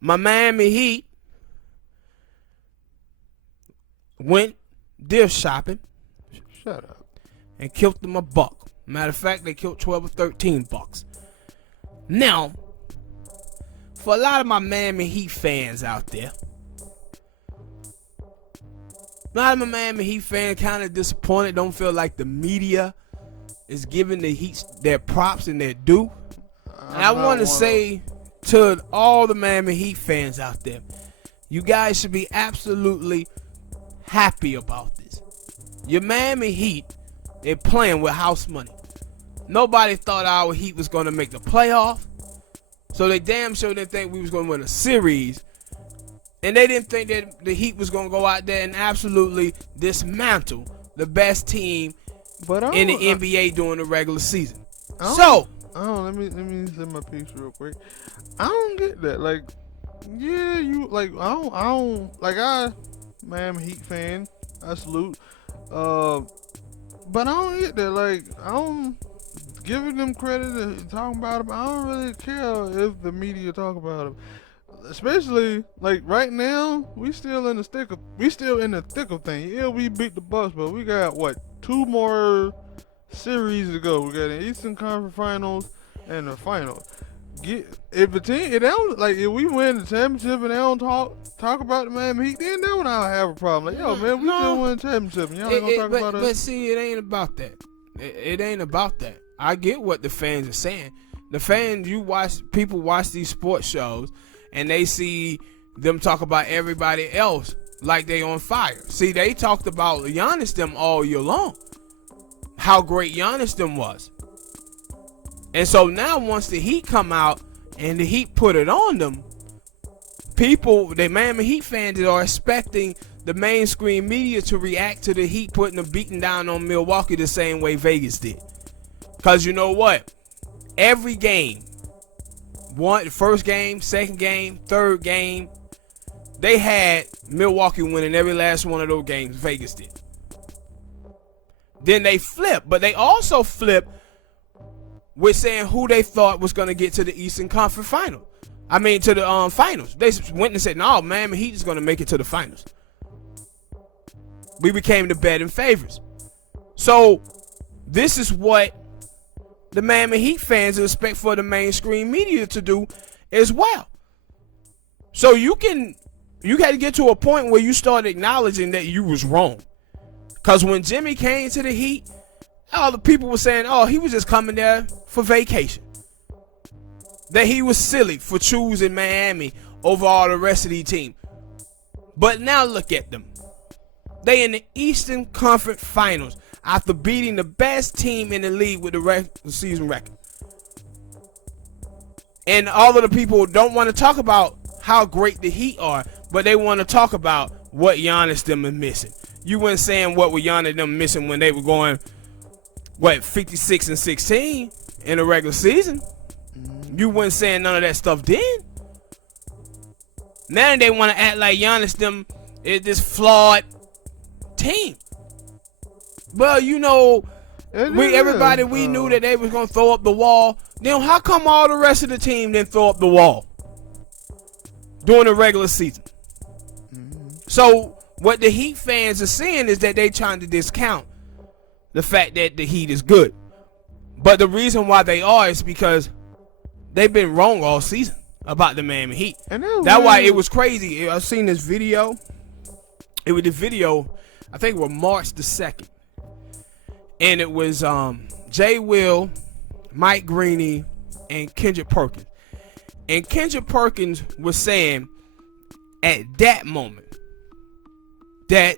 my Miami Heat went gift shopping. Shut up. And killed them $1. Matter of fact, they killed 12 or 13 bucks. Now, for a lot of my Miami Heat fans out there, a lot of my Miami Heat fans kind of disappointed, don't feel like the media is giving the Heat their props and their due. And I want to say to all the Miami Heat fans out there, you guys should be absolutely happy about this. Your Miami Heat, they're playing with house money. Nobody thought our Heat was going to make the playoff. So they damn sure didn't think we was going to win a series. And they didn't think that the Heat was going to go out there and absolutely dismantle the best team in the NBA during the regular season. Let me say my piece real quick. I don't get that. Like, yeah, you like I don't Miami Heat fan. I salute. But I don't get that. Like, I don't giving them credit and talking about them. I don't really care if the media talk about them. Especially like right now, we still in the thick of things. Yeah, we beat the Bucks, but we got 2 more series to go. We got the Eastern Conference Finals and the finals. If we win the championship and they don't talk about the Miami Heat, then they would not have a problem. Like, yo, man, we still win the championship. And y'all ain't gonna talk about us. But see, it ain't about that. It ain't about that. I get what the fans are saying. The fans, people watch these sports shows and they see them talk about everybody else like they on fire. See, they talked about Giannis them all year long. How great Giannis them was. And so now once the Heat come out and the Heat put it on them, the Miami Heat fans are expecting the mainstream media to react to the Heat putting a beating down on Milwaukee the same way Vegas did. Because you know what? Every game, first game, second game, third game, they had Milwaukee winning every last one of those games. Vegas did. Then they flipped, but they also flipped with saying who they thought was going to get to the Eastern Conference Final. I mean, to the finals. They went and said, no, Miami Heat is going to make it to the finals. We became the betting favorites. So this is what the Miami Heat fans expect for the mainstream media to do as well. So you got to get to a point where you start acknowledging that you was wrong. Because when Jimmy came to the Heat, all the people were saying, oh, he was just coming there for vacation. That he was silly for choosing Miami over all the rest of the team. But now look at them. They in the Eastern Conference Finals after beating the best team in the league with the regular season record. And all of the people don't want to talk about how great the Heat are, but they want to talk about what Giannis them is missing. You weren't saying what were Giannis them missing when they were going, 56-16 in the regular season. You weren't saying none of that stuff then. Now they want to act like Giannis them is this flawed team. Well, you know, everybody knew that they was going to throw up the wall. Then how come all the rest of the team didn't throw up the wall during the regular season? So what the Heat fans are saying is that they trying to discount the fact that the Heat is good. But the reason why they are is because they've been wrong all season about the Miami Heat. That's why it was crazy. I've seen this video. It was the video, I think it was March the 2nd. And it was Jay Will, Mike Greeny, and Kendrick Perkins. And Kendrick Perkins was saying at that moment that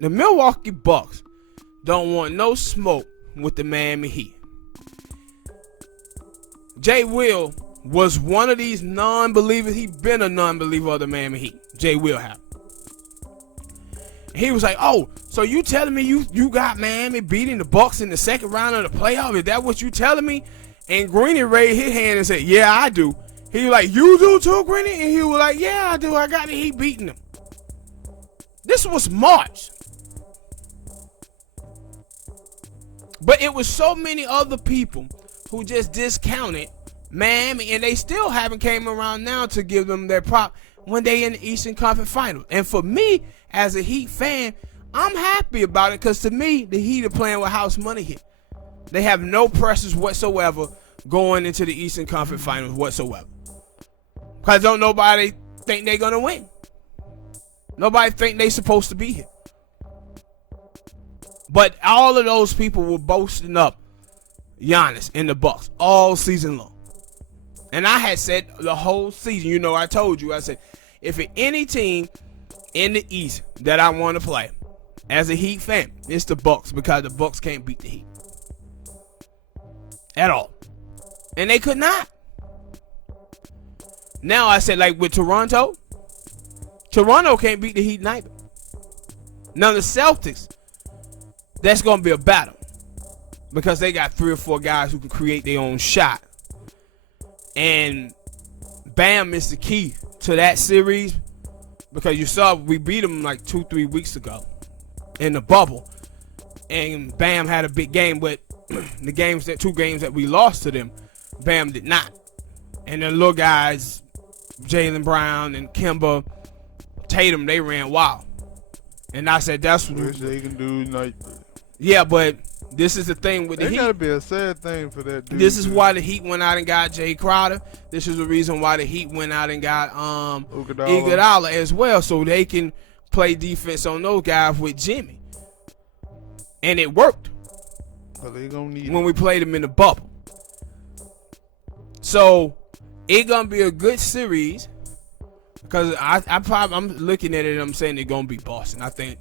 the Milwaukee Bucks don't want no smoke with the Miami Heat. Jay Will was one of these non-believers. He been a non-believer of the Miami Heat. Jay Will have. He was like, oh, so you telling me you got Miami beating the Bucks in the second round of the playoff? Is that what you telling me? And Greeny raised his hand and said, yeah, I do. He was like, you do too, Greeny? And he was like, yeah, I do. I got the Heat beating them. This was March. But it was so many other people who just discounted Miami, and they still haven't came around now to give them their prop when they in the Eastern Conference Finals. And for me, as a Heat fan, I'm happy about it because to me, the Heat are playing with house money here. They have no pressures whatsoever going into the Eastern Conference Finals whatsoever. Because don't nobody think they're going to win. Nobody think they supposed to be here. But all of those people were boasting up Giannis in the Bucks all season long. And I had said the whole season, I told you, I said, if any team in the East that I want to play as a Heat fan, it's the Bucks, because the Bucks can't beat the Heat at all. And they could not. Now I said, like with Toronto can't beat the Heat neither. Now the Celtics, that's going to be a battle because they got 3 or 4 guys who can create their own shot. And Bam is the key to that series because you saw we beat them like 2-3 weeks ago in the bubble. And Bam had a big game, but the 2 games that we lost to them, Bam did not. And the little guys, Jaylen Brown and Kemba, Tatum, they ran wild. And I said, that's what they can do tonight. Yeah, but this is the thing with the Heat. It gotta be a sad thing for that dude. This is why the Heat went out and got Jay Crowder. This is the reason why the Heat went out and got Iguodala as well, so they can play defense on those guys with Jimmy. And it worked. Well, they gonna need when we played them in the bubble. So it's gonna be a good series because I'm looking at it and I'm saying they're gonna be Boston. I think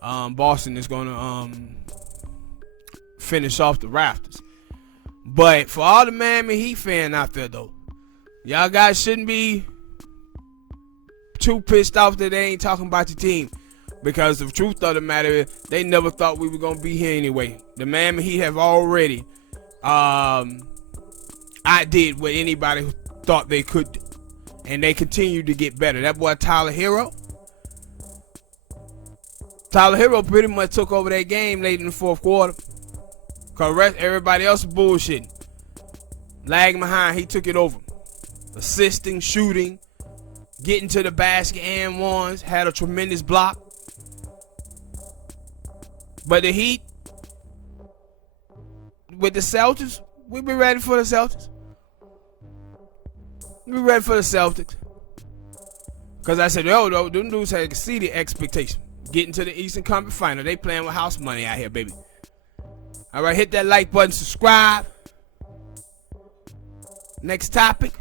Boston is gonna finish off the Raptors. But for all the Miami Heat fans out there though, y'all guys shouldn't be too pissed off that they ain't talking about your team. Because the truth of the matter is, they never thought we were going to be here anyway. The Miami Heat have already outdid what anybody thought they could do. And they continue to get better. That boy Tyler Hero pretty much took over that game late in the fourth quarter. Because everybody else was bullshitting. Lagging behind, he took it over. Assisting, shooting, getting to the basket and ones. Had a tremendous block. But the Heat, with the Celtics, we be ready for the Celtics. We ready for the Celtics. Because I said, them dudes had exceeded expectation. Getting to the Eastern Conference Final. They playing with house money out here, baby. All right, hit that like button, subscribe. Next topic.